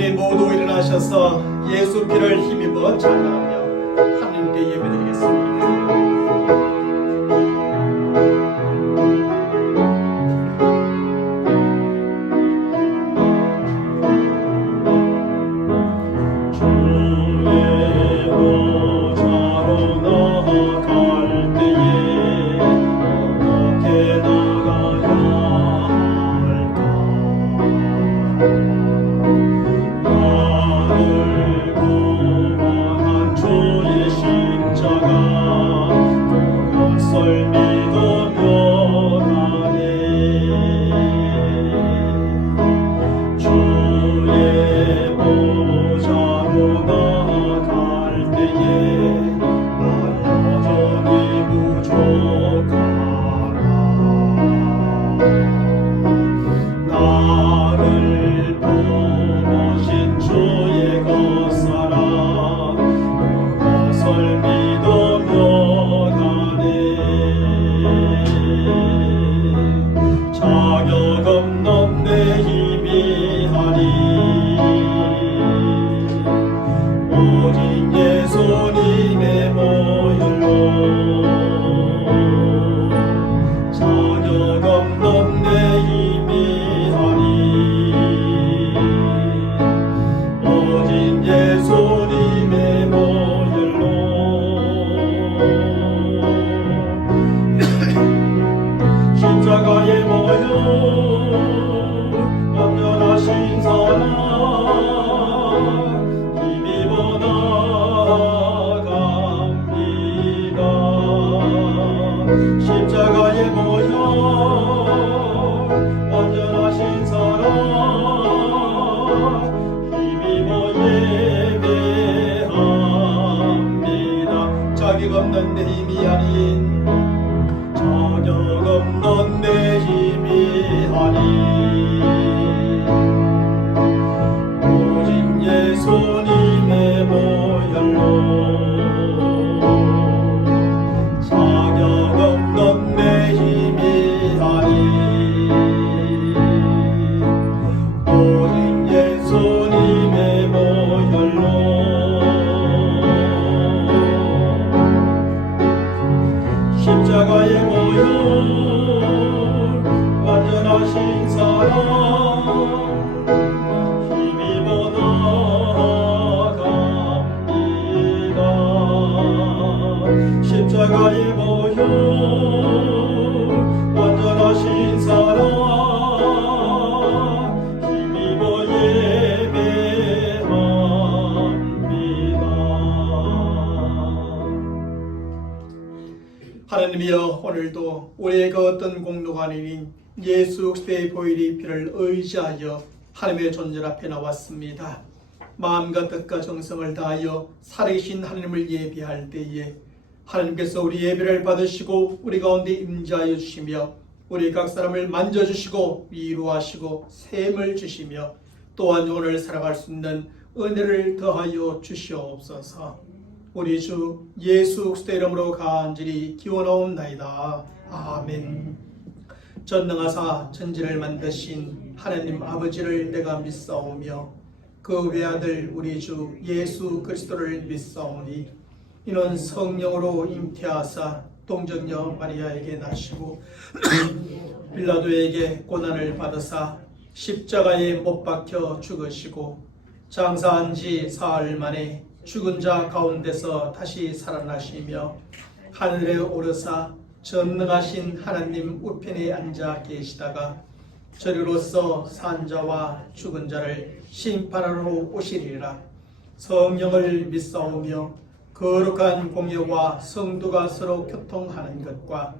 우리 모두 일어나셔서 예수 피를 힘입어 찬양하며 하나님께 예배드리겠습니다. 십자가의 모형 완전하신 사랑 힘입어 나아갑니다. 십자가의 모형 완전하신 사랑 힘입어 예배합니다. 자격 없는 내 힘이 아닌 자격 없는 내 힘이 아닌 오직 예수님의 보혈로 자격 없는 내 힘이 아닌 오직 예수님의 보혈로 십자가의 모형 완전하신 사랑 힘입어 나아갑니다. 십자가의 모형 완전하신 사랑 힘입어 예배합니다. 하나님이여, 오늘도 우리의 그 어떤 공로가 아닌 예수 그리스도의 보혈의 피를 의지하여 하나님의 존재 앞에 나왔습니다. 마음과 뜻과 정성을 다하여 살아계신 하나님을 예배할 때에 하나님께서 우리 예배를 받으시고 우리 가운데 임재하여 주시며 우리 각 사람을 만져주시고 위로하시고 샘을 주시며 또한 오늘 살아갈 수 있는 은혜를 더하여 주시옵소서. 우리 주 예수 그리스도의 이름으로 간절히 기원하옵나이다. 아멘. 전능하사 천지를 만드신 하나님 아버지를 내가 믿사오며 그 외아들 우리 주 예수 그리스도를 믿사오니 이는 성령으로 잉태하사 동정녀 마리아에게 나시고 빌라도에게 고난을 받으사 십자가에 못 박혀 죽으시고 장사한 지 사흘 만에 죽은 자 가운데서 다시 살아나시며 하늘에 오르사 전능하신 하나님 우편에 앉아 계시다가 저리로서 산 자와 죽은 자를 심판하러 오시리라. 성령을 믿사오며 거룩한 공예와 성도가 서로 교통하는 것과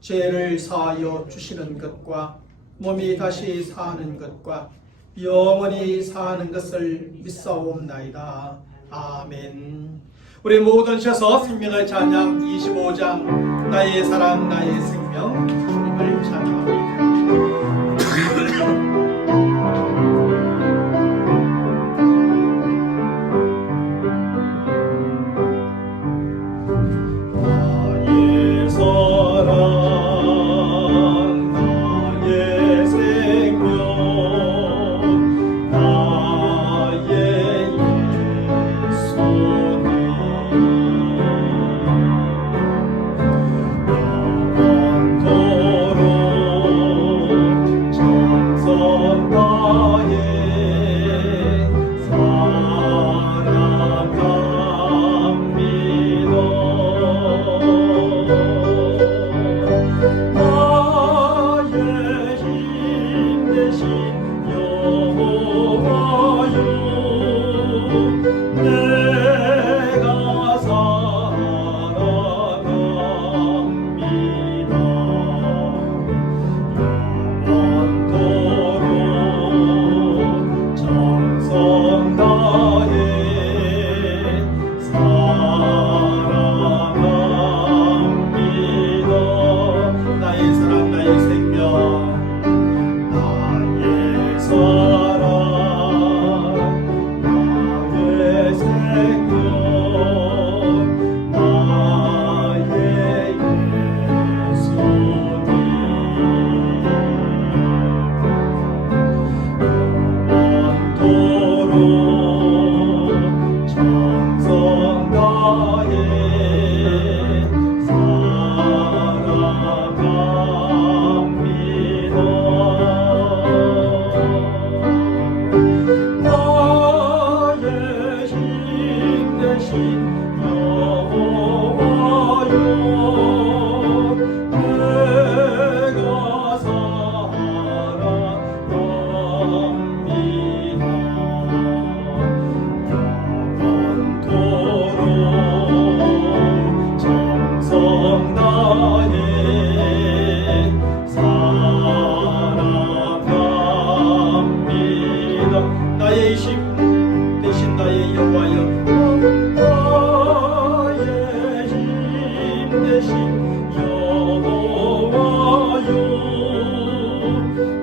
죄를 사하여 주시는 것과 몸이 다시 사는 것과 영원히 사는 것을 믿사옵나이다. 아멘. 우리 모두 주셔서 생명의 찬양 25장 나의 사랑 나의 생명 주님을 찬양합니다. 나의 사랑 나의 생명 나의 나의 힘 대신 나의 여호와여, 나의 힘 대신 여호와여,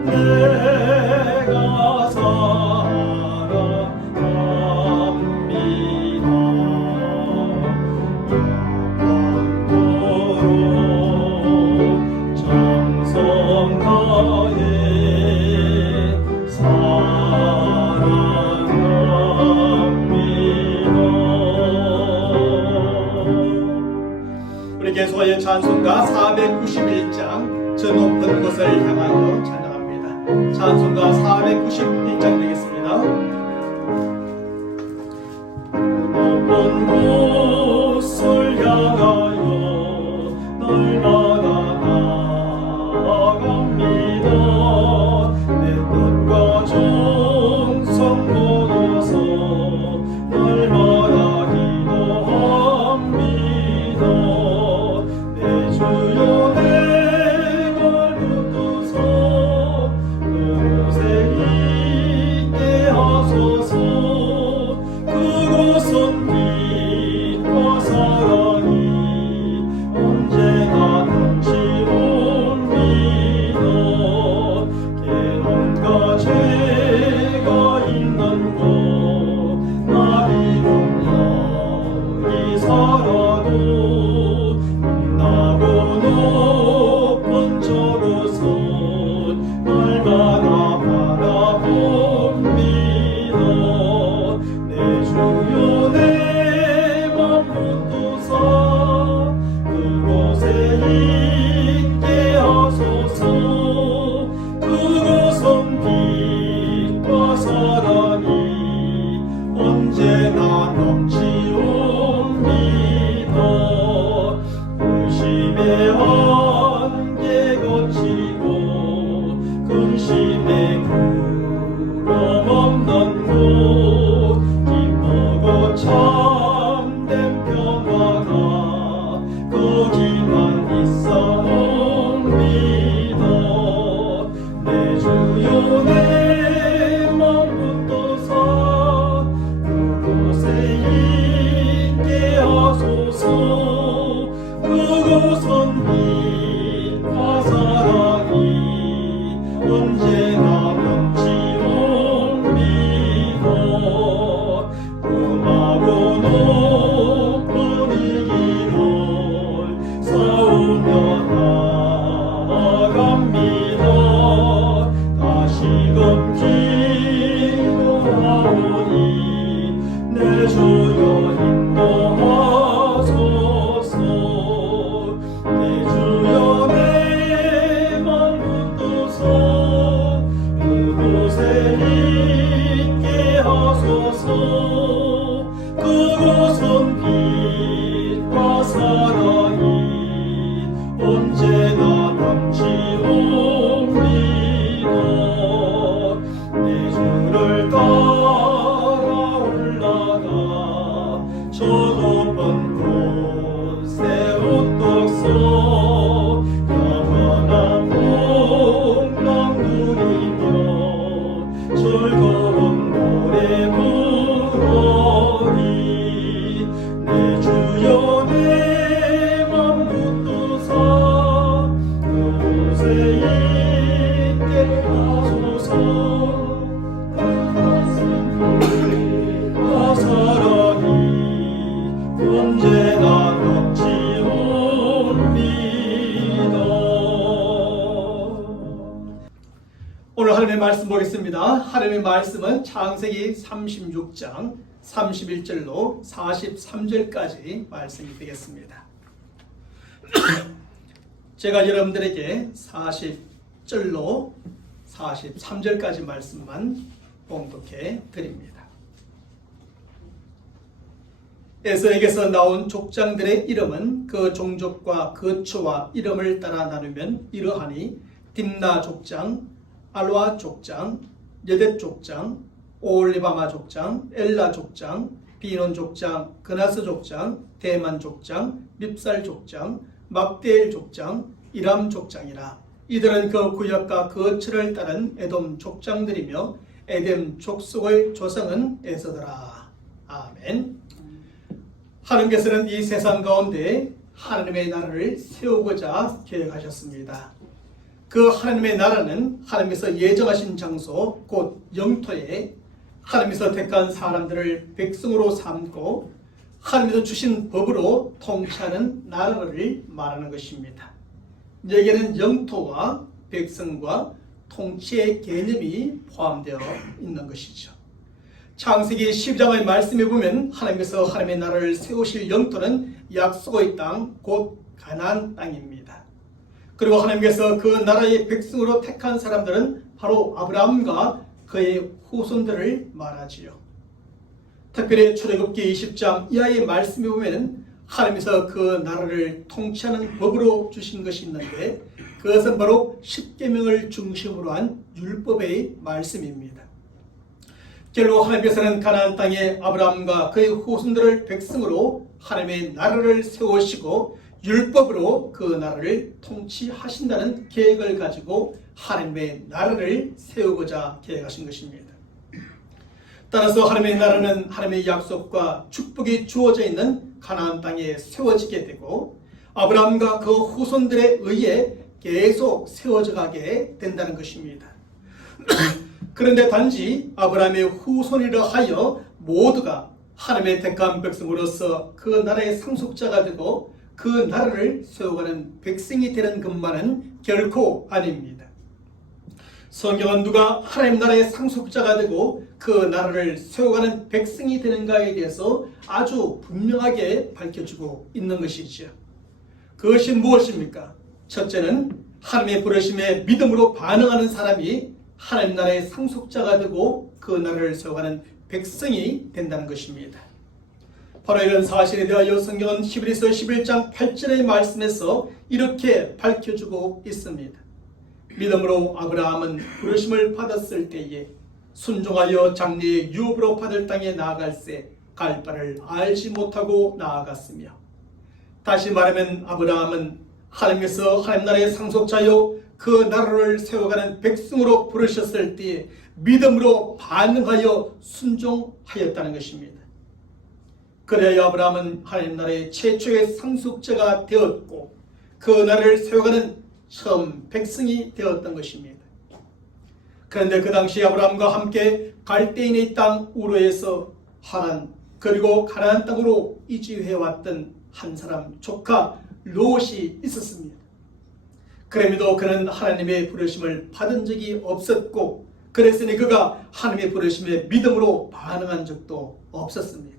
내가 사랑합니다. 영원토록 정성 다해 계속하여 찬송가 491장 저 높은 곳을 향하여 찬양합니다. 찬송가 491장 되겠습니다. 높은 곳을 향하여 날마다 나아갑니다. 내 뜻과 정성 모아서 날마다 기도합니다. 주여 내 말 붙드사 그곳에 있게 하소서. 그곳은 빛과 사랑이 언제나 넘치옵니다. 깨끗과 죄가 있는 곳 나비는 여기 살아도 높은 저곳은 날마다 바라봅니다. 내 주여 내 맘 붙드사 그곳에 있게 하소서. 그곳은 빛과 사랑이 언제나 넘치옵니다. 의심의 한계 거치고 근심의 구름 없는 곳 기쁘고 참된 평화가 거기만 있사옵니다. 내 주여 내 맘 붙드사 그곳에 있게 하소서. 그곳은 빛과 사랑이 언제나 넘치옵니다. 금하고 높은 이 길을 싸우며 나아갑니다. 다시금 기도하오니 내 주여 인도하소서. 내 주여 내 맘 붙드사 그곳에 있게 하소서. 그곳은 빛과 사랑이 언제나 넘치옵니다. 내 주를 따라 올라가 저 높은 곳에 우뚝서 영원한 풍랑 누리며 즐거운 노래 부르리. 내 주여 내 맘 붙드사 그곳에 있게 하소서. 빛과 사랑이 언제나 넘치옵니다. 오늘 하나님의 말씀 보겠습니다. 하나님의 말씀은 창세기 36장 31절로 43절까지 말씀이 되겠습니다. 제가 여러분들에게 40절로 43절까지 말씀만 봉독해 드립니다. 에서에게서 나온 족장들의 이름은 그 종족과 거처와 이름을 따라 나누면 이러하니 딥나 족장, 알와 족장, 여댓 족장, 오홀리바마 족장, 엘라 족장, 비논 족장, 그나스 족장, 대만 족장, 밉살 족장, 막대엘 족장, 이람 족장이라. 이들은 그 구역과 거처를 따른 에돔 족장들이며 에덴 족속의 조상은 에서더라. 아멘. 하나님께서는 이 세상 가운데 하나님의 나라를 세우고자 계획하셨습니다. 그 하나님의 나라는 하나님께서 예정하신 장소 곧 영토에 하나님께서 택한 사람들을 백성으로 삼고 하나님께서 주신 법으로 통치하는 나라를 말하는 것입니다. 여기에는 영토와 백성과 통치의 개념이 포함되어 있는 것이죠. 창세기 12장의 말씀에 보면 하나님께서 하나님의 나라를 세우실 영토는 약속의 땅, 곧 가나안 땅입니다. 그리고 하나님께서 그 나라의 백성으로 택한 사람들은 바로 아브라함과 그의 후손들을 말하지요. 특별히 출애굽기 20장 이하의 말씀에 보면 하나님께서 그 나라를 통치하는 법으로 주신 것이 있는데 그것은 바로 십계명을 중심으로 한 율법의 말씀입니다. 결국 하나님께서는 가나안 땅에 아브라함과 그의 후손들을 백성으로 하나님의 나라를 세우시고 율법으로 그 나라를 통치하신다는 계획을 가지고 하나님의 나라를 세우고자 계획하신 것입니다. 따라서 하나님의 나라는 하나님의 약속과 축복이 주어져 있는 가나안 땅에 세워지게 되고 아브라함과 그 후손들에 의해 계속 세워져 가게 된다는 것입니다. 그런데 단지 아브라함의 후손이라 하여 모두가 하나님의 택한 백성으로서 그 나라의 상속자가 되고 그 나라를 세워가는 백성이 되는 것만은 결코 아닙니다. 성경은 누가 하나님 나라의 상속자가 되고 그 나라를 세워가는 백성이 되는가에 대해서 아주 분명하게 밝혀주고 있는 것이죠. 그것이 무엇입니까? 첫째는 하나님의 부르심에 믿음으로 반응하는 사람이 하나님 나라의 상속자가 되고 그 나라를 세워가는 백성이 된다는 것입니다. 바로 이런 사실에 대하여 성경은 히브리서 11장 8절의 말씀에서 이렇게 밝혀주고 있습니다. 믿음으로 아브라함은 부르심을 받았을 때에 순종하여 장래의 유업으로 받을 땅에 나아갈새 갈 바를 알지 못하고 나아갔으며, 다시 말하면 아브라함은 하나님께서 하나님 나라의 상속자요 그 나라를 세워가는 백성으로 부르셨을 때에 믿음으로 반응하여 순종하였다는 것입니다. 그래야 아브라함은 하나님 나라의 최초의 상속자가 되었고 그 나라를 세워가는 처음 백성이 되었던 것입니다. 그런데 그 당시 아브라함과 함께 갈대인의 땅 우르에서 하란 그리고 가나안 땅으로 이주해왔던 한 사람 조카 롯이 있었습니다. 그럼에도 그는 하나님의 부르심을 받은 적이 없었고 그랬으니 그가 하나님의 부르심에 믿음으로 반응한 적도 없었습니다.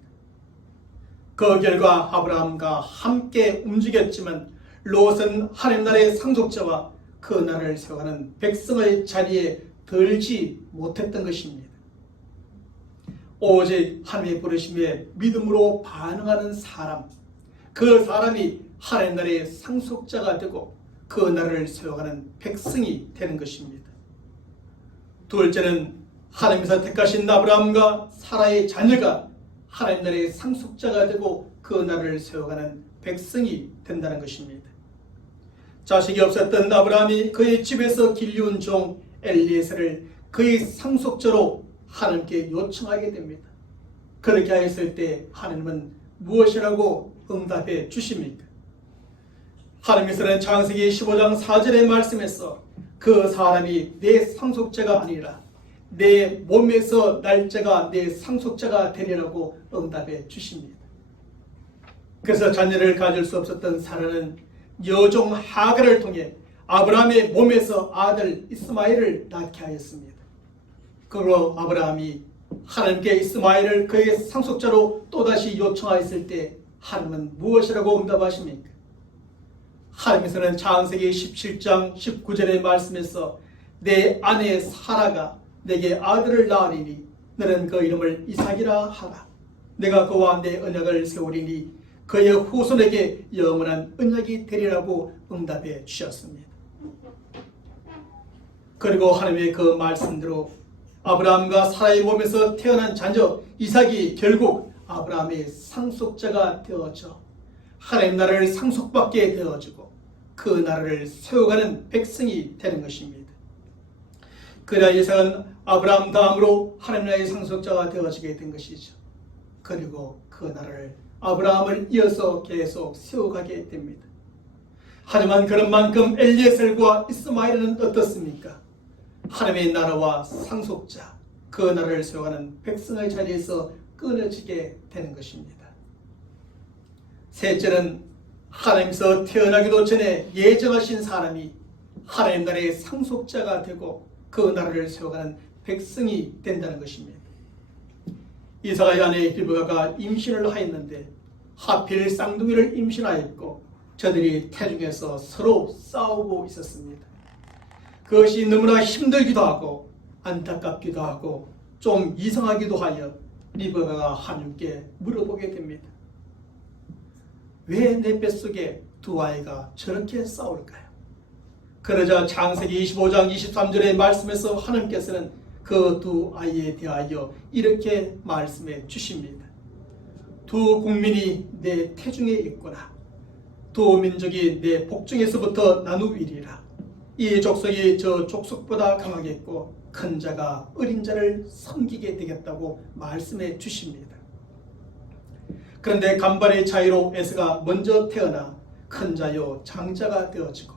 그 결과 아브라함과 함께 움직였지만 롯은 하나님 나라의 상속자와 그 나라를 세워가는 백성의 자리에 들지 못했던 것입니다. 오직 하나님의 부르심에 믿음으로 반응하는 사람, 그 사람이 하나님 나라의 상속자가 되고 그 나라를 세워가는 백성이 되는 것입니다. 둘째는 하나님께서 택하신 아브라함과 사라의 자녀가 하나님 나라의 상속자가 되고 그 나라를 세워가는 백성이 된다는 것입니다. 자식이 없었던 아브라함이 그의 집에서 길리운 종 엘리에셀을 그의 상속자로 하나님께 요청하게 됩니다. 그렇게 하였을 때 하나님은 무엇이라고 응답해 주십니까? 하나님께서는 창세기 15장 4절의 말씀에서 그 사람이 내 상속자가 아니라 내 몸에서 날 자가 내 상속자가 되리라고 응답해 주십니다. 그래서 자녀를 가질 수 없었던 사라는 여종 하갈을 통해 아브라함의 몸에서 아들 이스마엘을 낳게 하였습니다. 그리고 아브라함이 하나님께 이스마엘을 그의 상속자로 또다시 요청하였을 때 하나님은 무엇이라고 응답하십니까? 하나님께서는 창세기 17장 19절의 말씀에서 내 아내 사라가 내게 아들을 낳으리니 너는 그 이름을 이삭이라 하라. 내가 그와 내 언약을 세우리니 그의 후손에게 영원한 언약이 되리라고 응답해 주셨습니다. 그리고 하나님의 그 말씀대로 아브라함과 사라의 몸에서 태어난 자녀 이삭이 결국 아브라함의 상속자가 되어져 하나님 나라를 상속받게 되어지고 그 나라를 세워가는 백성이 되는 것입니다. 그래야 이삭은 아브라함 다음으로 하나님 나라의 상속자가 되어지게 된 것이죠. 그리고 그 나라를 아브라함을 이어서 계속 세워가게 됩니다. 하지만 그런 만큼 엘리에셀과 이스마엘은 어떻습니까? 하나님의 나라와 상속자, 그 나라를 세워가는 백성의 자리에서 끊어지게 되는 것입니다. 셋째는 하나님께서 태어나기도 전에 예정하신 사람이 하나님 나라의 상속자가 되고 그 나라를 세워가는 백성이 된다는 것입니다. 이삭의 아내 리브가가 임신을 하였는데 하필 쌍둥이를 임신하였고 저들이 태중에서 서로 싸우고 있었습니다. 그것이 너무나 힘들기도 하고 안타깝기도 하고 좀 이상하기도 하여 리브가가 하나님께 물어보게 됩니다. 왜 내 뱃속에 두 아이가 저렇게 싸울까요? 그러자 창세기 25장 23절의 말씀에서 하나님께서는 그 두 아이에 대하여 이렇게 말씀해 주십니다. 두 국민이 내 태중에 있구나. 두 민족이 내 복중에서부터 나누리라. 이 족속이 저 족속보다 강하겠고 큰 자가 어린 자를 섬기게 되겠다고 말씀해 주십니다. 그런데 간발의 차이로 에서가 먼저 태어나 큰 자요 장자가 되어지고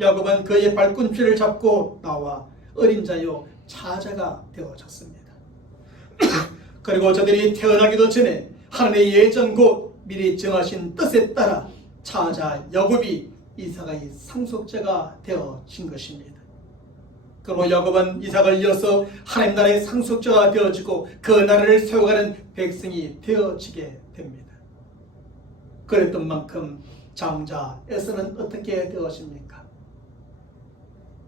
야곱은 그의 발꿈치를 잡고 나와 어린 자요 차자가 되어졌습니다. 그리고 저들이 태어나기도 전에 하나님의 예정 곧 미리 정하신 뜻에 따라 차자 야곱이 이삭의 상속자가 되어진 것입니다. 그리고 야곱은 이삭을 이어서 하나님 나라의 상속자가 되어지고 그 나라를 세워가는 백성이 되어지게 됩니다. 그랬던 만큼 장자 에서는 어떻게 되어집니까?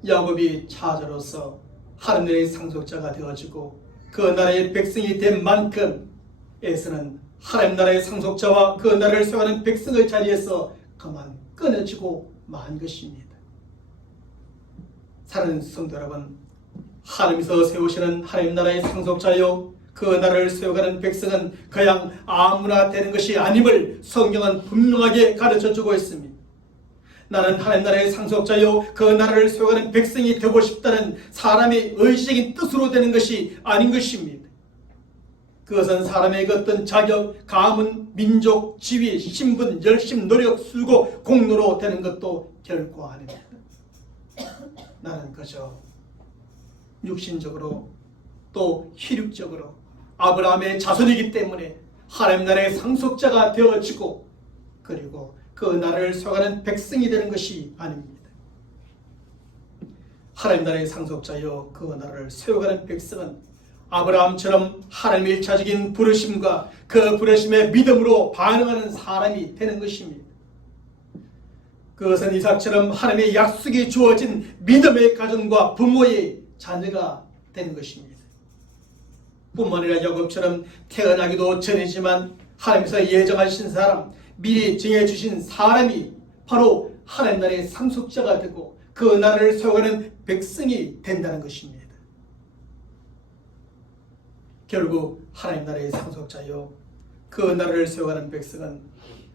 야곱이 차자로서 하나님 나라의 상속자가 되어지고 그 나라의 백성이 된 만큼 에서는 하나님 나라의 상속자와 그 나라를 세워가는 백성의 자리에서 그만 끊어지고 만 것입니다. 사랑하는 성도 여러분, 하나님께서 세우시는 하나님 나라의 상속자요 그 나라를 세워가는 백성은 그냥 아무나 되는 것이 아님을 성경은 분명하게 가르쳐주고 있습니다. 나는 하나님 나라의 상속자요 그 나라를 세워가는 백성이 되고 싶다는 사람의 의식적인 뜻으로 되는 것이 아닌 것입니다. 그것은 사람의 어떤 자격, 가문, 민족, 지위, 신분, 열심, 노력, 수고, 공로로 되는 것도 결코 아닙니다. 나는 그저 육신적으로 또 혈육적으로 아브라함의 자손이기 때문에 하나님 나라의 상속자가 되어지고 그리고 그 나라를 세워가는 백성이 되는 것이 아닙니다. 하나님 나라의 상속자여 그 나라를 세워가는 백성은 아브라함처럼 하나님의 일차적인 부르심과 그 부르심의 믿음으로 반응하는 사람이 되는 것입니다. 그것은 이삭처럼 하나님의 약속이 주어진 믿음의 가정과 부모의 자녀가 되는 것입니다. 뿐만 아니라 야곱처럼 태어나기도 전이지만 하나님께서 예정하신 사람, 미리 정해주신 사람이 바로 하나님 나라의 상속자가 되고 그 나라를 세워가는 백성이 된다는 것입니다. 결국 하나님 나라의 상속자요 그 나라를 세워가는 백성은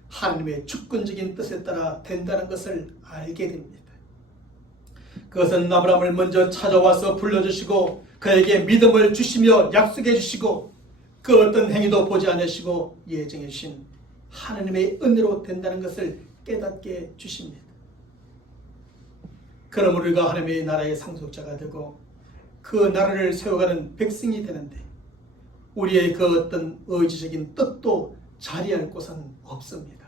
하나님의 주권적인 뜻에 따라 된다는 것을 알게 됩니다. 그것은 아브라함을 먼저 찾아와서 불러주시고 그에게 믿음을 주시며 약속해 주시고 그 어떤 행위도 보지 않으시고 예정해 주신 하나님의 은혜로 된다는 것을 깨닫게 주십니다. 그럼 우리가 하나님의 나라의 상속자가 되고 그 나라를 세워가는 백성이 되는데 우리의 그 어떤 의지적인 뜻도 자리할 곳은 없습니다.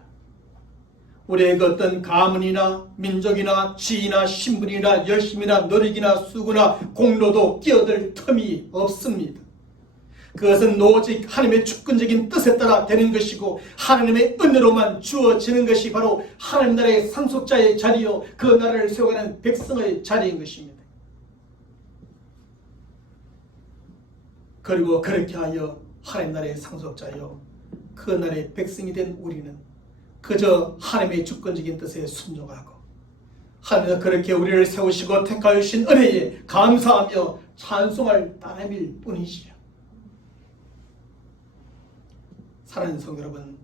우리의 그 어떤 가문이나 민족이나 지위나 신분이나 열심이나 노력이나 수고나 공로도 끼어들 틈이 없습니다. 그것은 오직 하나님의 주권적인 뜻에 따라 되는 것이고 하나님의 은혜로만 주어지는 것이 바로 하나님 나라의 상속자의 자리요 그 나라를 세워가는 백성의 자리인 것입니다. 그리고 그렇게 하여 하나님 나라의 상속자요 그 나라의 백성이 된 우리는 그저 하나님의 주권적인 뜻에 순종하고 하나님께서 그렇게 우리를 세우시고 택하여 주신 은혜에 감사하며 찬송할 따름일 뿐이지요. 사랑하는 성도 여러분,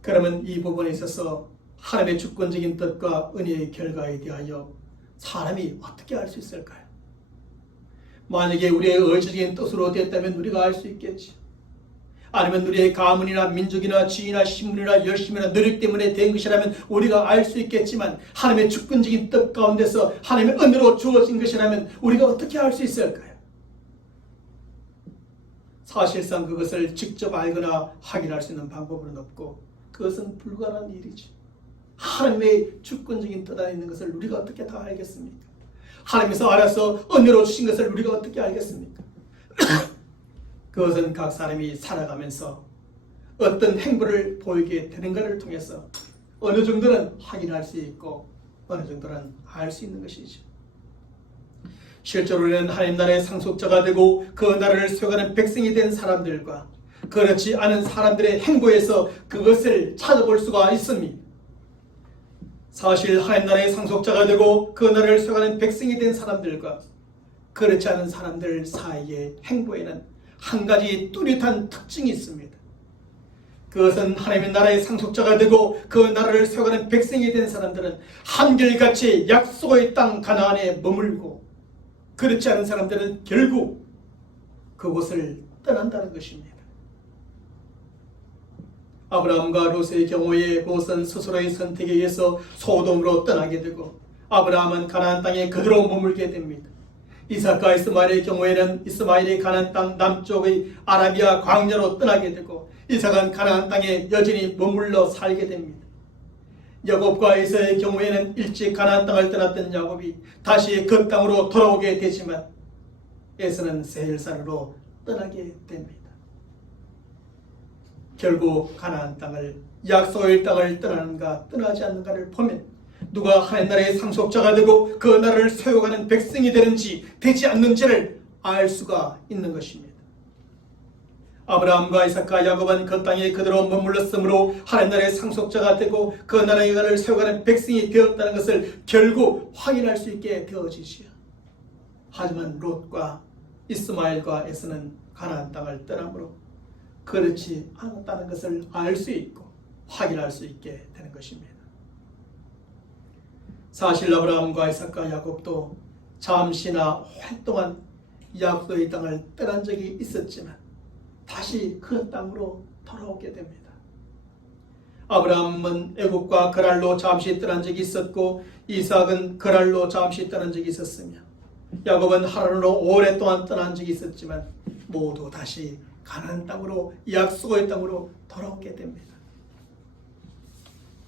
그러면 이 부분에 있어서 하나님의 주권적인 뜻과 은혜의 결과에 대하여 사람이 어떻게 알 수 있을까요? 만약에 우리의 의지적인 뜻으로 됐다면 우리가 알 수 있겠지. 아니면 우리의 가문이나 민족이나 지위나 신분이나 열심이나 노력 때문에 된 것이라면 우리가 알 수 있겠지만, 하나님의 주권적인 뜻 가운데서 하나님의 은혜로 주어진 것이라면 우리가 어떻게 알 수 있을까요? 사실상 그것을 직접 알거나 확인할 수 있는 방법은 없고, 그것은 불가능한 일이지. 하나님의 주권적인 뜻 안에 있는 것을 우리가 어떻게 다 알겠습니까? 하나님께서 알아서 은혜로 주신 것을 우리가 어떻게 알겠습니까? 그것은 각 사람이 살아가면서 어떤 행보를 보이게 되는가를 통해서 어느 정도는 확인할 수 있고 어느 정도는 알 수 있는 것이죠. 실제로는 하나님 나라의 상속자가 되고 그 나라를 세워가는 백성이 된 사람들과 그렇지 않은 사람들의 행보에서 그것을 찾아볼 수가 있습니다. 사실 하나님 나라의 상속자가 되고 그 나라를 세워가는 백성이 된 사람들과 그렇지 않은 사람들 사이의 행보에는 한 가지 뚜렷한 특징이 있습니다. 그것은 하나님의 나라의 상속자가 되고 그 나라를 세워가는 백성이 된 사람들은 한결같이 약속의 땅 가나안에 머물고, 그렇지 않은 사람들은 결국 그곳을 떠난다는 것입니다. 아브라함과 롯의 경우에 롯은 스스로의 선택에 의해서 소돔으로 떠나게 되고, 아브라함은 가나안 땅에 그대로 머물게 됩니다. 이삭과 이스마엘의 경우에는 이스마엘이 가나안 땅 남쪽의 아라비아 광야로 떠나게 되고, 이삭은 가나안 땅에 여전히 머물러 살게 됩니다. 야곱과 에서의 경우에는 일찍 가나안 땅을 떠났던 야곱이 다시 그 땅으로 돌아오게 되지만 에서는 세일산으로 떠나게 됩니다. 결국 가나안 땅을, 약속의 땅을 떠나는가 떠나지 않는가를 보면 누가 하나님 나라의 상속자가 되고 그 나라를 세워가는 백성이 되는지 되지 않는지를 알 수가 있는 것입니다. 아브라함과 이삭과 야곱은 그 땅에 그대로 머물렀으므로 하나님 나라의 상속자가 되고 그 나라를 세워가는 백성이 되었다는 것을 결국 확인할 수 있게 되어지지요. 하지만 롯과 이스마엘과 에서는 가나안 땅을 떠나므로 그렇지 않았다는 것을 알 수 있고 확인할 수 있게 되는 것입니다. 사실 아브라함과 이삭과 야곱도 잠시나 활동한 약속의 땅을 떠난 적이 있었지만 다시 그 땅으로 돌아오게 됩니다. 아브라함은 애굽과 그랄로 잠시 떠난 적이 있었고, 이삭은 그랄로 잠시 떠난 적이 있었으며, 야곱은 하란으로 오랫동안 떠난 적이 있었지만 모두 다시 가나안 땅으로, 약속의 땅으로 돌아오게 됩니다.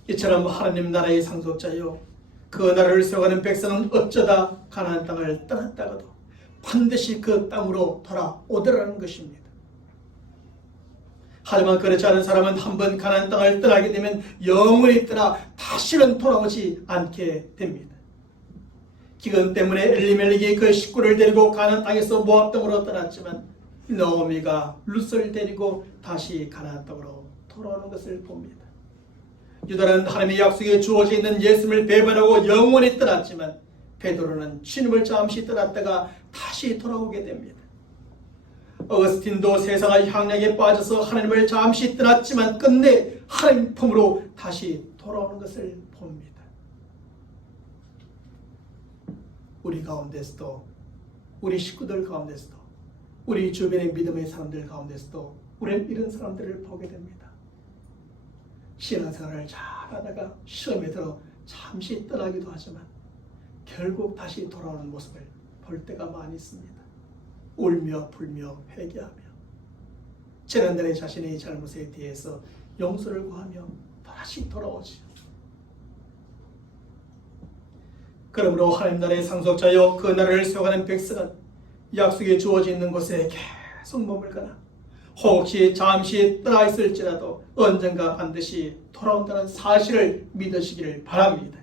이처럼 하나님 나라의 상속자요, 그 나라를 세워가는 백성은 어쩌다 가나안 땅을 떠났다가도 반드시 그 땅으로 돌아오더라는 것입니다. 하지만 그렇지 않은 사람은 한번 가나안 땅을 떠나게 되면 영원히 떠나 다시는 돌아오지 않게 됩니다. 기근 때문에 엘리멜렉이 그 식구를 데리고 가나안 땅에서 모압 땅으로 떠났지만 너오미가 룻을 데리고 다시 가나안 땅으로 돌아오는 것을 봅니다. 유다는 하나님의 약속에 주어져 있는 예수님을 배반하고 영원히 떠났지만 베드로는 주님을 잠시 떠났다가 다시 돌아오게 됩니다. 어거스틴도 세상의 향락에 빠져서 하나님을 잠시 떠났지만 끝내 하나님 품으로 다시 돌아오는 것을 봅니다. 우리 가운데서도, 우리 식구들 가운데서도, 우리 주변의 믿음의 사람들 가운데서도 우리는 이런 사람들을 보게 됩니다. 신앙생활을 잘하다가 시험에 들어 잠시 떠나기도 하지만 결국 다시 돌아오는 모습을 볼 때가 많이 있습니다. 울며 불며 회개하며 지난날의 자신의 잘못에 대해서 용서를 구하며 다시 돌아오지요. 그러므로 하나님 나라의 상속자여 그 나라를 세워가는 백성은 약속에 주어져 있는 곳에 계속 머물거나 혹시 잠시 떠나 있을지라도 언젠가 반드시 돌아온다는 사실을 믿으시기를 바랍니다.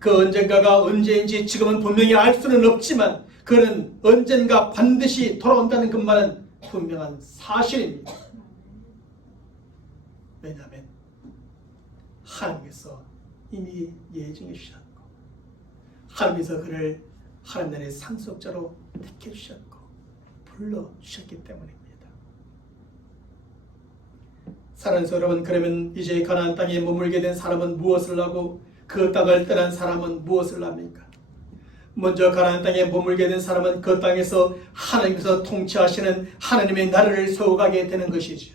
그 언젠가가 언제인지 지금은 분명히 알 수는 없지만 그는 언젠가 반드시 돌아온다는 것만은 분명한 사실입니다. 왜냐하면 하나님께서 이미 예정해 주셨고 하나님께서 그를 하나님 나라의 상속자로 택해 주셨고 불러주셨기 때문입니다. 사랑하는 여러분, 그러면 이제 가나안 땅에 머물게 된 사람은 무엇을 하고 그 땅을 떠난 사람은 무엇을 합니까? 먼저 가나안 땅에 머물게 된 사람은 그 땅에서 하나님께서 통치하시는 하나님의 나라를 세워가게 되는 것이죠.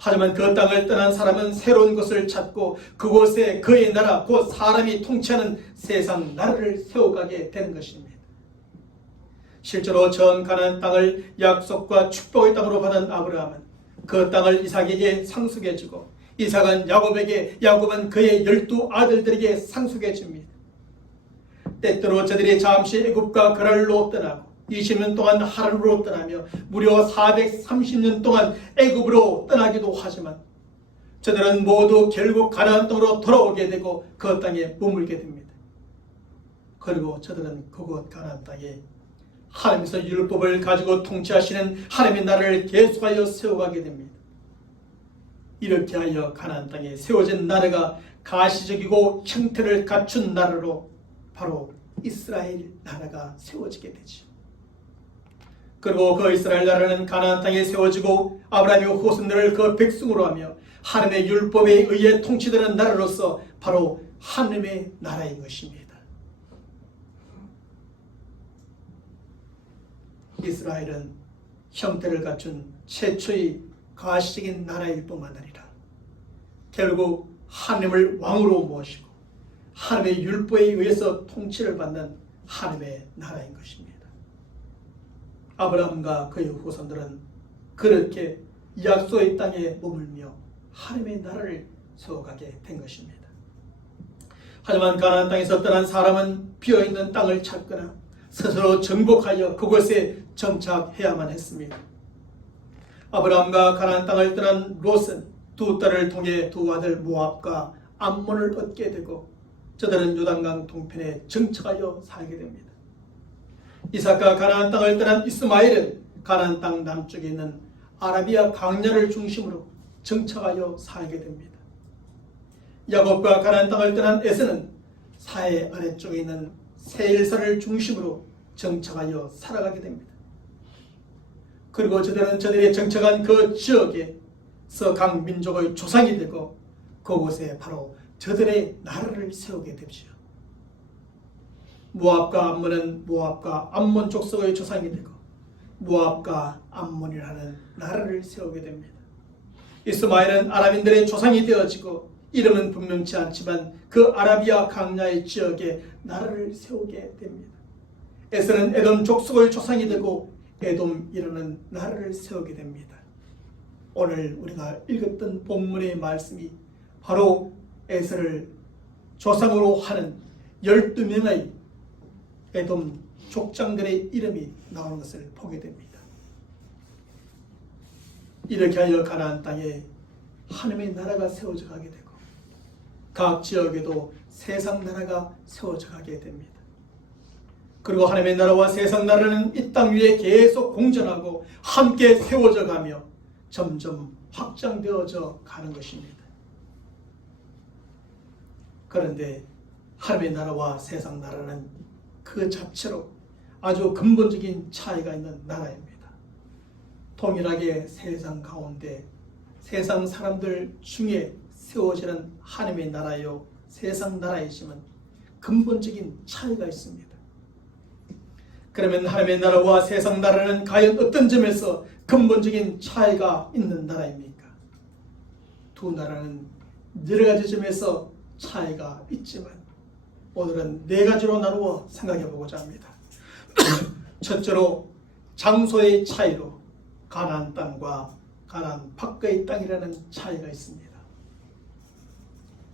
하지만 그 땅을 떠난 사람은 새로운 것을 찾고 그곳에 그의 나라, 곧 사람이 통치하는 세상 나라를 세워가게 되는 것입니다. 실제로 전 가나안 땅을 약속과 축복의 땅으로 받은 아브라함은 그 땅을 이삭에게 상속해 주고 이삭은 야곱에게, 야곱은 그의 12 아들들에게 상속해 줍니다. 때때로 저들이 잠시 애굽과 그랄로 떠나고 20년 동안 하란으로 떠나며 무려 430년 동안 애굽으로 떠나기도 하지만 저들은 모두 결국 가나안 땅으로 돌아오게 되고 그 땅에 머물게 됩니다. 그리고 저들은 그곳 가나안 땅에 하나님께서 율법을 가지고 통치하시는 하나님의 나라를 계속하여 세워가게 됩니다. 이렇게 하여 가나안 땅에 세워진 나라가 가시적이고 형태를 갖춘 나라로 바로 이스라엘 나라가 세워지게 되죠. 그리고 그 이스라엘 나라는 가나안 땅에 세워지고 아브라함의 후손들을 그 백성으로 하며 하나님의 율법에 의해 통치되는 나라로서 바로 하나님의 나라인 것입니다. 이스라엘은 형태를 갖춘 최초의 가시적인 나라일 뿐만 아니라 결국 하나님을 왕으로 모시고 하나님의 율법에 의해서 통치를 받는 하나님의 나라인 것입니다. 아브라함과 그의 후손들은 그렇게 약속의 땅에 머물며 하나님의 나라를 세워가게 된 것입니다. 하지만 가나안 땅에서 떠난 사람은 비어있는 땅을 찾거나 스스로 정복하여 그곳에 정착해야만 했습니다. 아브라함과 가나안 땅을 떠난 롯은 두 딸을 통해 두 아들 모압과 암몬을 얻게 되고 저들은 요단강 동편에 정착하여 살게 됩니다. 이삭과 가나안 땅을 떠난 이스마엘은 가나안 땅 남쪽에 있는 아라비아 강야를 중심으로 정착하여 살게 됩니다. 야곱과 가나안 땅을 떠난 에서는 사해 아래쪽에 있는 세일산을 중심으로 정착하여 살아가게 됩니다. 그리고 저들은 저들이 정착한 그 지역에서 각 민족의 조상이 되고 그곳에 바로 저들의 나라를 세우게 되죠. 모압과 암몬은 모압과 암몬 족속의 조상이 되고 모압과 암몬이라는 나라를 세우게 됩니다. 이스마엘은 아람인들의 조상이 되어지고 이름은 분명치 않지만 그 아라비아 강야의 지역에 나라를 세우게 됩니다. 에서는 에돔 족속의 조상이 되고 에돔이라는 나라를 세우게 됩니다. 오늘 우리가 읽었던 본문의 말씀이 바로 에서를 조상으로 하는 12명의 에돔 족장들의 이름이 나오는 것을 보게 됩니다. 이렇게 하여 가나안 땅에 하나님의 나라가 세워져 가게 되고 각 지역에도 세상 나라가 세워져 가게 됩니다. 그리고 하나님의 나라와 세상 나라는 이 땅 위에 계속 공존하고 함께 세워져 가며 점점 확장되어져 가는 것입니다. 그런데 하나님의 나라와 세상 나라는 그 자체로 아주 근본적인 차이가 있는 나라입니다. 동일하게 세상 가운데 세상 사람들 중에 세워지는 하나님의 나라요 세상 나라이지만 근본적인 차이가 있습니다. 그러면 하나님의 나라와 세상 나라는 과연 어떤 점에서 근본적인 차이가 있는 나라입니까? 두 나라는 여러 가지 점에서 차이가 있지만 오늘은 네 가지로 나누어 생각해 보고자 합니다. 첫째로 장소의 차이로 가나안 땅과 가나안 밖의 땅이라는 차이가 있습니다.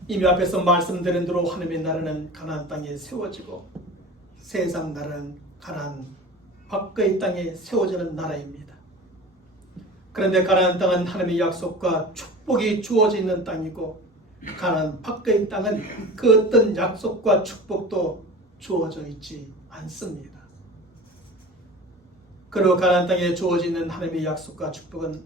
이미 앞에서 말씀드린 대로 하나님의 나라는 가나안 땅에 세워지고 세상 나라는 가나안 밖의 땅에 세워지는 나라입니다. 그런데 가나안 땅은 하나님의 약속과 축복이 주어져 있는 땅이고 가나안 밖의 땅은 그 어떤 약속과 축복도 주어져 있지 않습니다. 그리고 가나안 땅에 주어져 있는 하나님의 약속과 축복은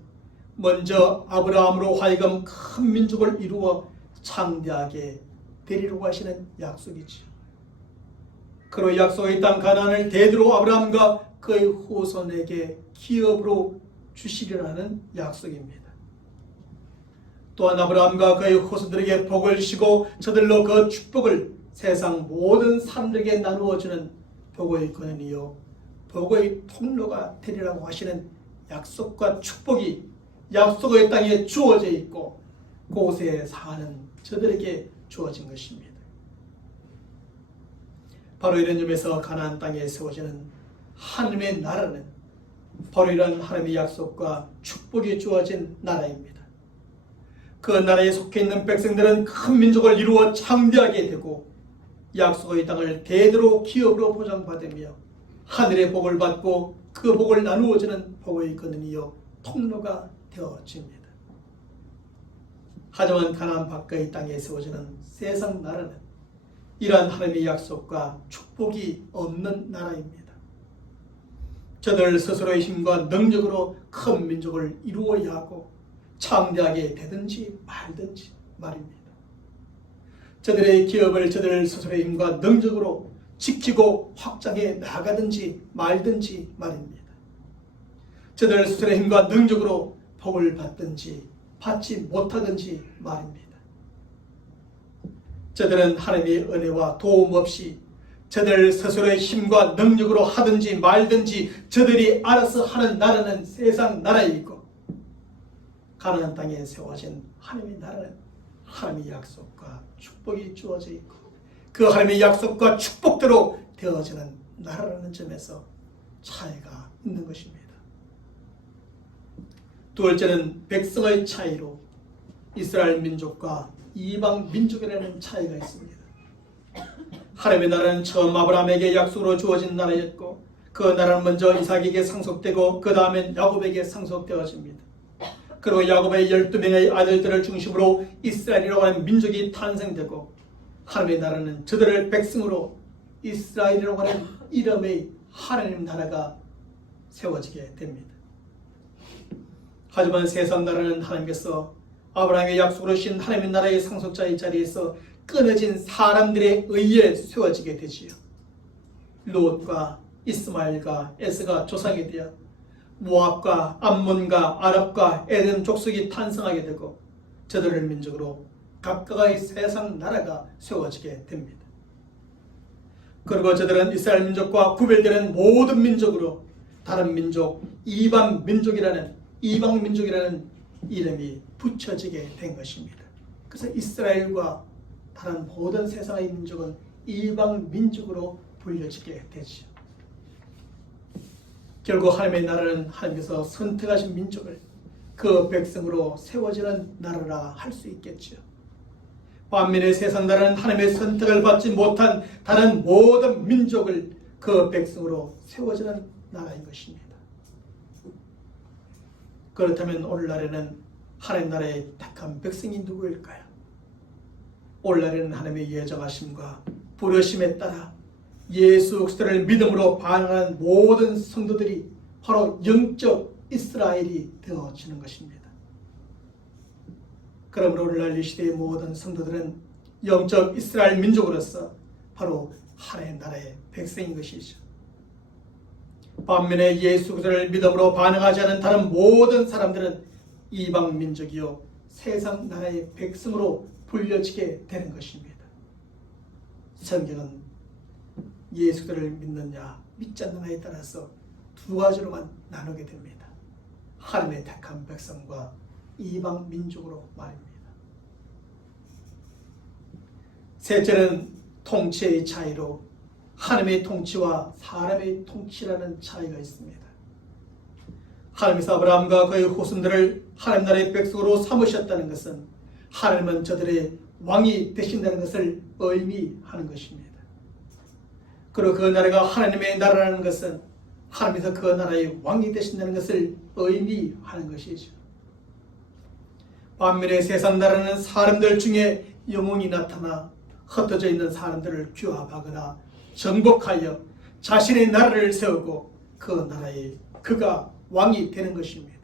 먼저 아브라함으로 하여금 큰 민족을 이루어 창대하게 되리라고 하시는 약속이지요. 그리고 약속의 땅 가나안을 대대로 아브라함과 그의 후손에게 기업으로 주시리라는 약속입니다. 또한 아브라함과 그의 후손들에게 복을 주시고 저들로 그 축복을 세상 모든 사람들에게 나누어주는 복의 근원이요 복의 통로가 되리라고 하시는 약속과 축복이 약속의 땅에 주어져 있고 그곳에 사는 저들에게 주어진 것입니다. 바로 이런 점에서 가나안 땅에 세워지는 하나님의 나라는 바로 이런 하나님의 약속과 축복이 주어진 나라입니다. 그 나라에 속해 있는 백성들은 큰 민족을 이루어 창대하게 되고 약속의 땅을 대대로 기업으로 보장받으며 하늘의 복을 받고 그 복을 나누어주는 복의 근원이요 통로가 되어집니다. 하지만 가나안 밖의 땅에 세워지는 세상 나라는 이러한 하나님의 약속과 축복이 없는 나라입니다. 저들 스스로의 힘과 능력으로 큰 민족을 이루어야 하고 창대하게 되든지 말든지 말입니다. 저들의 기업을 저들 스스로의 힘과 능력으로 지키고 확장해 나가든지 말든지 말입니다. 저들 스스로의 힘과 능력으로 복을 받든지 받지 못하든지 말입니다. 저들은 하나님의 은혜와 도움 없이 저들 스스로의 힘과 능력으로 하든지 말든지 저들이 알아서 하는 나라는 세상 나라이고 가나안 땅에 세워진 하나님의 나라는 하나님의 약속과 축복이 주어져 있고 그 하나님의 약속과 축복대로 되어지는 나라라는 점에서 차이가 있는 것입니다. 두 번째는 백성의 차이로 이스라엘 민족과 이방 민족이라는 차이가 있습니다. 하나님의 나라는 처음 아브라함에게 약속으로 주어진 나라였고 그 나라는 먼저 이삭에게 상속되고 그 다음엔 야곱에게 상속되어집니다. 그리고 야곱의 12명의 아들들을 중심으로 이스라엘이라고 하는 민족이 탄생되고 하나님의 나라는 저들을 백성으로 이스라엘이라고 하는 이름의 하나님 나라가 세워지게 됩니다. 하지만 세상 나라는 하나님께서 아브라함의 약속으로 주신 하나님의 나라의 상속자의 자리에서 끊어진 사람들에 의해 세워지게 되지요. 롯과 이스마엘과 에스가 조상이 되어 모압과 암몬과 아랍과 에덴 족속이 탄생하게 되고 저들을 민족으로 각각의 세상 나라가 세워지게 됩니다. 그리고 저들은 이스라엘 민족과 구별되는 모든 민족으로 다른 민족, 이방 민족이라는 이름이 붙여지게 된 것입니다. 그래서 이스라엘과 다른 모든 세상의 민족은 이방 민족으로 불려지게 되죠. 결국 하나님의 나라는 하나님께서 선택하신 민족을 그 백성으로 세워지는 나라라 할 수 있겠죠. 반면에 세상 나라는 하나님의 선택을 받지 못한 다른 모든 민족을 그 백성으로 세워지는 나라인 것입니다. 그렇다면 오늘날에는 하나님 나라의 택한 백성이 누구일까요? 오늘날에는 하나님의 예정하심과 부르심에 따라 예수 그리스도를 믿음으로 반응하는 모든 성도들이 바로 영적 이스라엘이 되어지는 것입니다. 그러므로 오늘날 이 시대의 모든 성도들은 영적 이스라엘 민족으로서 바로 하나님 나라의 백성인 것이죠. 반면에 예수 그리스도를 믿음으로 반응하지 않은 다른 모든 사람들은 이방 민족이요 세상 나라의 백성으로 불려지게 되는 것입니다. 성경은 예수 그리스도를 믿느냐 믿지 않느냐에 따라서 두 가지로만 나누게 됩니다. 하나님의 택한 백성과 이방 민족으로 말입니다. 셋째는 통치의 차이로 하나님의 통치와 사람의 통치라는 차이가 있습니다. 하나님께서 아브라함과 그의 후손들을 하나님 나라의 백성으로 삼으셨다는 것은 하나님은 저들의 왕이 되신다는 것을 의미하는 것입니다. 그리고 그 나라가 하나님의 나라라는 것은 하나님께서 그 나라의 왕이 되신다는 것을 의미하는 것이죠. 반면에 세상 나라는 사람들 중에 영웅이 나타나 흩어져 있는 사람들을 규합하거나 정복하여 자신의 나라를 세우고 그 나라에 그가 왕이 되는 것입니다.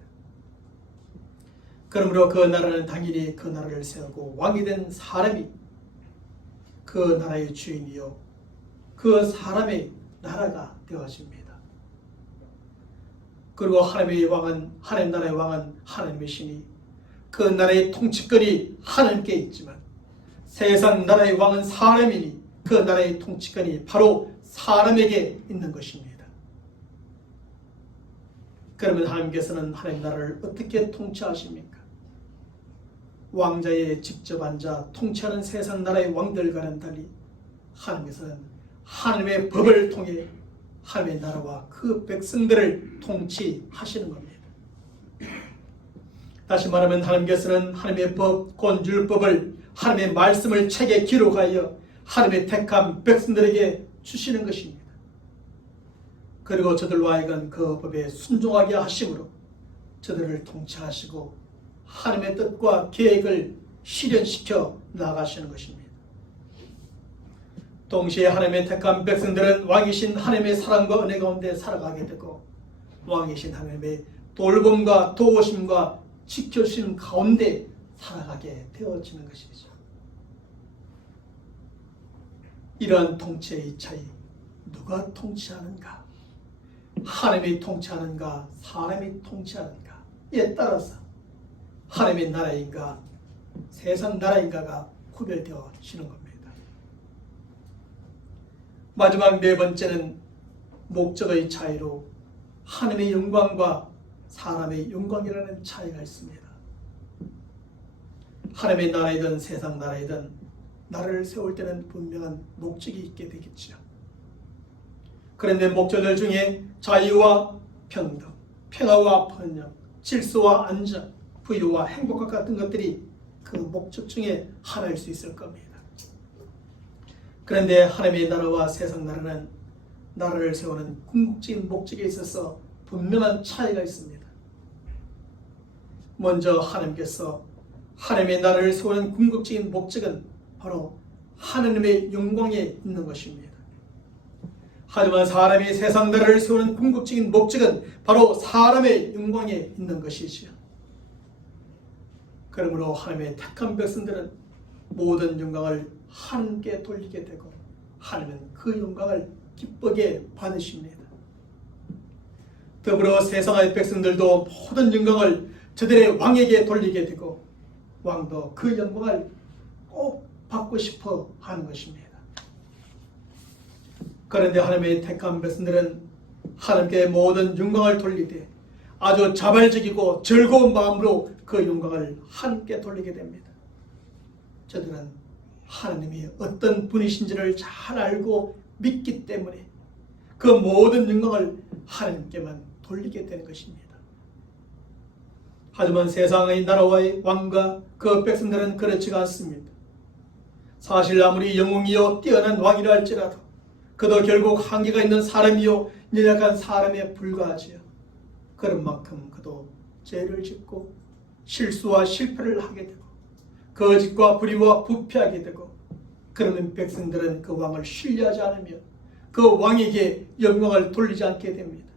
그러므로 그 나라는 당연히 그 나라를 세우고 왕이 된 사람이 그 나라의 주인이요 그 사람의 나라가 되어집니다. 그리고 하나님의 왕은 하나님 나라의 왕은 하나님이시니 그 나라의 통치권이 하나님께 있지만 세상 나라의 왕은 사람이니 그 나라의 통치권이 바로 사람에게 있는 것입니다. 그러면 하나님께서는 하나님 나라를 어떻게 통치하십니까? 왕자에 직접 앉아 통치하는 세상 나라의 왕들과는 달리 하나님께서는 하나님의 법을 통해 하나님의 나라와 그 백성들을 통치하시는 겁니다. 다시 말하면 하나님께서는 하나님의 법, 곤율법을 하나님의 말씀을 책에 기록하여 하나님의 택한 백성들에게 주시는 것입니다. 그리고 저들과 하여금 그 법에 순종하게 하심으로 저들을 통치하시고 하나님의 뜻과 계획을 실현시켜 나가시는 것입니다. 동시에 하나님의 택한 백성들은 왕이신 하나님의 사랑과 은혜 가운데 살아가게 되고 왕이신 하나님의 돌봄과 도우심과 지켜주신 가운데 살아가게 되어지는 것이죠. 이러한 통치의 차이, 누가 통치하는가? 하나님이 통치하는가? 사람이 통치하는가에 따라서 하나님의 나라인가 세상 나라인가가 구별되어지는 겁니다. 마지막 네 번째는 목적의 차이로 하나님의 영광과 사람의 영광이라는 차이가 있습니다. 하나님의 나라이든 세상 나라이든 나라를 세울 때는 분명한 목적이 있게 되겠죠. 그런데 목적들 중에 자유와 평등, 평화와 번영, 질서와 안정, 부유와 행복과 같은 것들이 그 목적 중에 하나일 수 있을 겁니다. 그런데 하나님의 나라와 세상 나라는 나라를 세우는 궁극적인 목적에 있어서 분명한 차이가 있습니다. 먼저 하나님께서 하나님의 나라를 세우는 궁극적인 목적은 바로 하나님의 영광에 있는 것입니다. 하지만 사람이 세상 나라를 세우는 궁극적인 목적은 바로 사람의 영광에 있는 것이지요. 그러므로 하나님의 택한 백성들은 모든 영광을 하나님께 돌리게 되고 하나님은 그 영광을 기쁘게 받으십니다. 더불어 세상의 백성들도 모든 영광을 저들의 왕에게 돌리게 되고 왕도 그 영광을 꼭 받고 싶어 하는 것입니다. 그런데 하나님의 택한 백성들은 하나님께 모든 영광을 돌리되 아주 자발적이고 즐거운 마음으로 그 영광을 하나님께 돌리게 됩니다. 저들은 하나님이 어떤 분이신지를 잘 알고 믿기 때문에 그 모든 영광을 하나님께만 돌리게 되는 것입니다. 하지만 세상의 나라와의 왕과 그 백성들은 그렇지가 않습니다. 사실 아무리 영웅이요 뛰어난 왕이라 할지라도 그도 결국 한계가 있는 사람이요 연약한 사람에 불과하지요. 그런 만큼 그도 죄를 짓고 실수와 실패를 하게 되고 거짓과 불의와 부패하게 되고 그러면 백성들은 그 왕을 신뢰하지 않으며 그 왕에게 영광을 돌리지 않게 됩니다.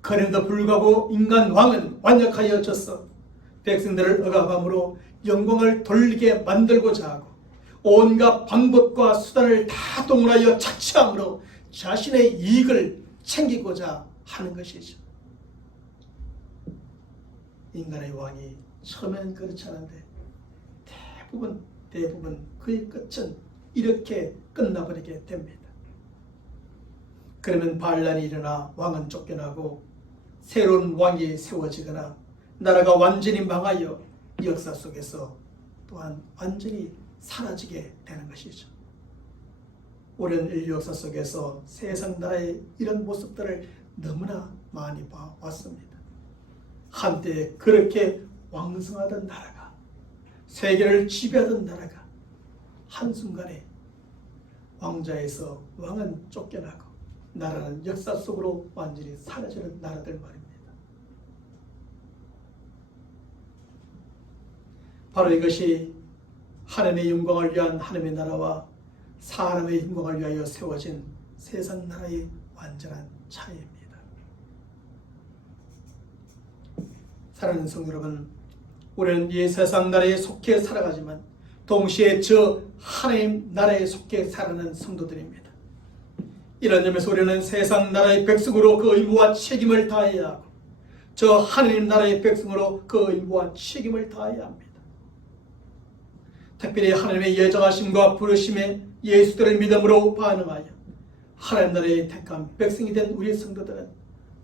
그럼에도 불구하고 인간 왕은 완약하여져서 백성들을 억압함으로 영광을 돌리게 만들고자 하고 온갖 방법과 수단을 다 동원하여 착취함으로 자신의 이익을 챙기고자 하는 것이죠. 인간의 왕이 처음에는 그렇지 않은데 대부분 그의 끝은 이렇게 끝나버리게 됩니다. 그러면 반란이 일어나 왕은 쫓겨나고 새로운 왕이 세워지거나 나라가 완전히 망하여 역사 속에서 또한 완전히 사라지게 되는 것이죠. 오랜 인류 역사 속에서 세상 나라의 이런 모습들을 너무나 많이 봐왔습니다. 한때 그렇게 왕성하던 나라가 세계를 지배하던 나라가 한순간에 왕자에서 왕은 쫓겨나고 나라는 역사 속으로 완전히 사라지는 나라들 말입니다. 바로 이것이 하나님의 영광을 위한 하나님의 나라와 사람의 영광을 위하여 세워진 세상 나라의 완전한 차이입니다. 사랑하는 성도 여러분, 우리는 이 세상 나라에 속해 살아가지만 동시에 저 하나님 나라에 속해 살아가는 성도들입니다. 이런 점에서 우리는 세상 나라의 백성으로 그 의무와 책임을 다해야 하고 저 하나님 나라의 백성으로 그 의무와 책임을 다해야 합니다. 특별히 하나님의 예정하심과 부르심에 예수들의 믿음으로 반응하여 하나님 나라의 택한 백성이 된 우리 성도들은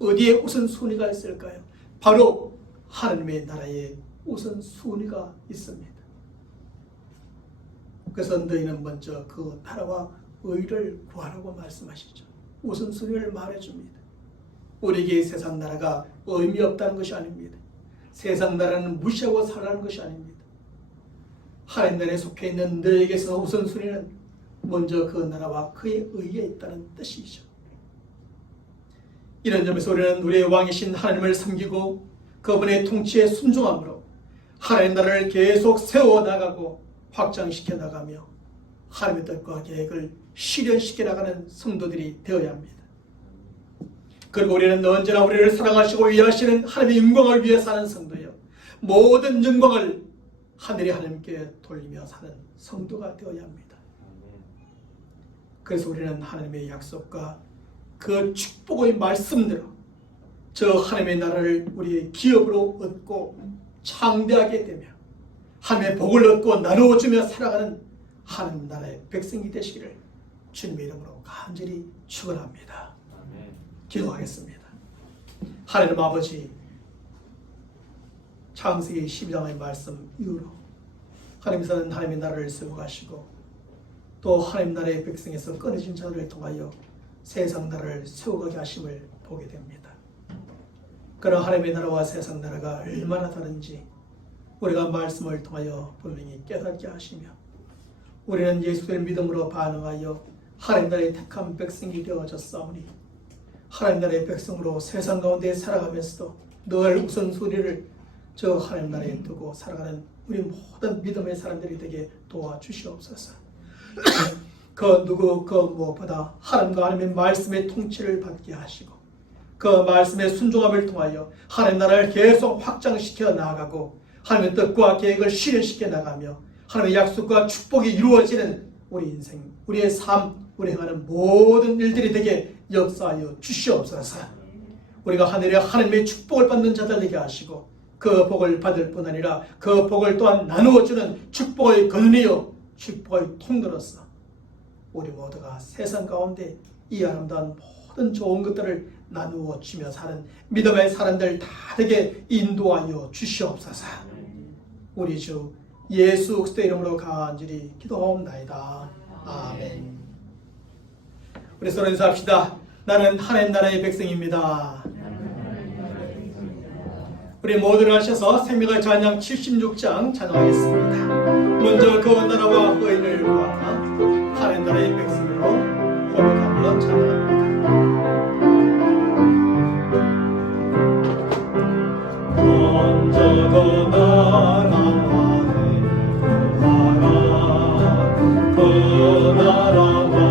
어디에 우선순위가 있을까요? 바로 하나님의 나라에 우선순위가 있습니다. 그래서 너희는 먼저 그 나라와 의를 구하라고 말씀하시죠. 우선순위를 말해줍니다. 우리에게 세상 나라가 의미 없다는 것이 아닙니다. 세상 나라는 무시하고 살라는 것이 아닙니다. 하나님 나라에 속해 있는 너에게서 우선순위는 먼저 그 나라와 그의 의에 있다는 뜻이죠. 이런 점에서 우리는 우리의 왕이신 하나님을 섬기고 그분의 통치에 순종함으로 하나님 나라를 계속 세워나가고 확장시켜 나가며 하나님의 뜻과 계획을 실현시켜 나가는 성도들이 되어야 합니다. 그리고 우리는 언제나 우리를 사랑하시고 위하시는 하나님의 영광을 위해 사는 성도요, 모든 영광을 하늘의 하나님께 돌리며 사는 성도가 되어야 합니다. 그래서 우리는 하나님의 약속과 그 축복의 말씀대로 저 하나님의 나라를 우리의 기업으로 얻고 창대하게 되며 하나님의 복을 얻고 나누어주며 살아가는 하나님 나라의 백성이 되시기를 주님의 이름으로 간절히 축원합니다. 기도하겠습니다. 하나님 아버지, 창세기 12장의 말씀 이후로 하나님께서는 하나님의 나라를 세워가시고 또 하나님 나라의 백성에서 끊어진 자들을 통하여 세상 나라를 세워가게 하심을 보게 됩니다. 그러나 하나님의 나라와 세상 나라가 얼마나 다른지 우리가 말씀을 통하여 분명히 깨닫게 하시며 우리는 예수를 믿음으로 반응하여 하나님 나라의 택한 백성이 되어졌사오니 하나님 나라의 백성으로 세상 가운데 살아가면서도 늘 우선순위를 저 하나님 나라에 두고 살아가는 우리 모든 믿음의 사람들이 되게 도와주시옵소서. 그 누구 그 무엇보다 하나님과 하나님의 말씀의 통치를 받게 하시고 그 말씀의 순종함을 통하여 하나님 나라를 계속 확장시켜 나아가고 하나님의 뜻과 계획을 실현시켜 나가며 하나님의 약속과 축복이 이루어지는 우리 인생, 우리의 삶, 우리 행하는 모든 일들이 되게 역사하여 주시옵소서. 우리가 하늘에 하나님의 축복을 받는 자들 되게 하시고 그 복을 받을 뿐 아니라 그 복을 또한 나누어주는 축복의 근원이요 축복의 통로로서 우리 모두가 세상 가운데 이 아름다운 모든 좋은 것들을 나누어 주며 사는 믿음의 사람들 다 되게 인도하여 주시옵소서. 우리 주 예수 그리스도의 이름으로 간절히 기도하옵나이다. 아멘. 우리 서로 인사합시다. 나는 하나님 나라의 백성입니다. 우리 모두를 하셔서 생명의 찬양 76장 찬양하겠습니다. 먼저 그 나라와 의를 구하라 하나님 나라의 백성으로 고백하며 찬양합니다. 먼저 그 나라와 의를 구하라 그 나라와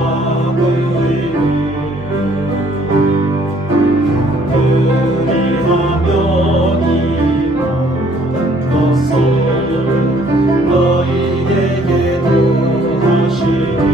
의를 그리하면 너희에게도 하시리라.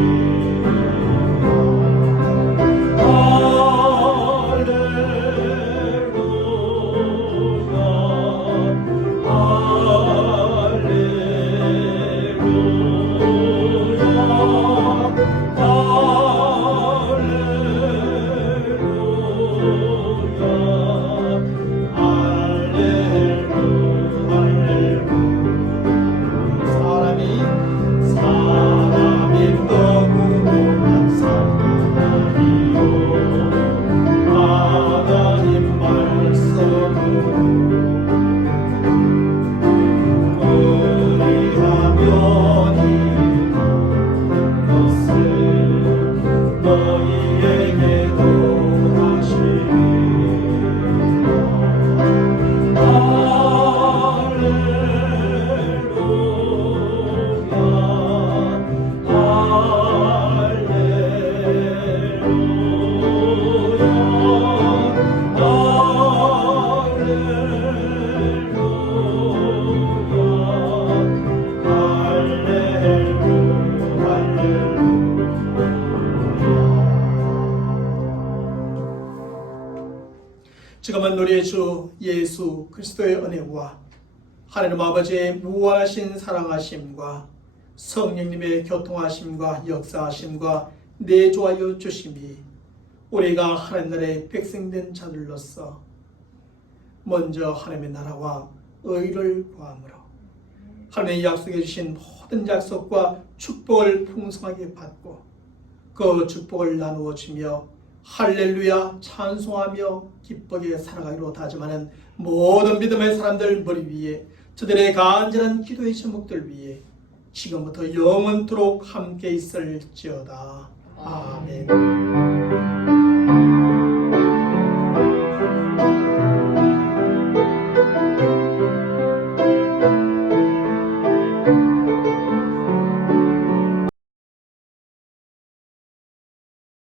지금은 우리의 주 예수 그리스도의 은혜와 하나님 아버지의 무한하신 사랑하심과 성령님의 교통하심과 역사하심과 내조하여 주심이 우리가 하나님 나라의 백성된 자들로서 먼저 하나님의 나라와 의를 구함으로 하나님의 약속해 주신 모든 약속과 축복을 풍성하게 받고 그 축복을 나누어 주며 할렐루야 찬송하며 기쁘게 살아가기로 다짐하는 모든 믿음의 사람들 머리 위에 저들의 간절한 기도의 제목들 위에 지금부터 영원토록 함께 있을지어다. 아멘.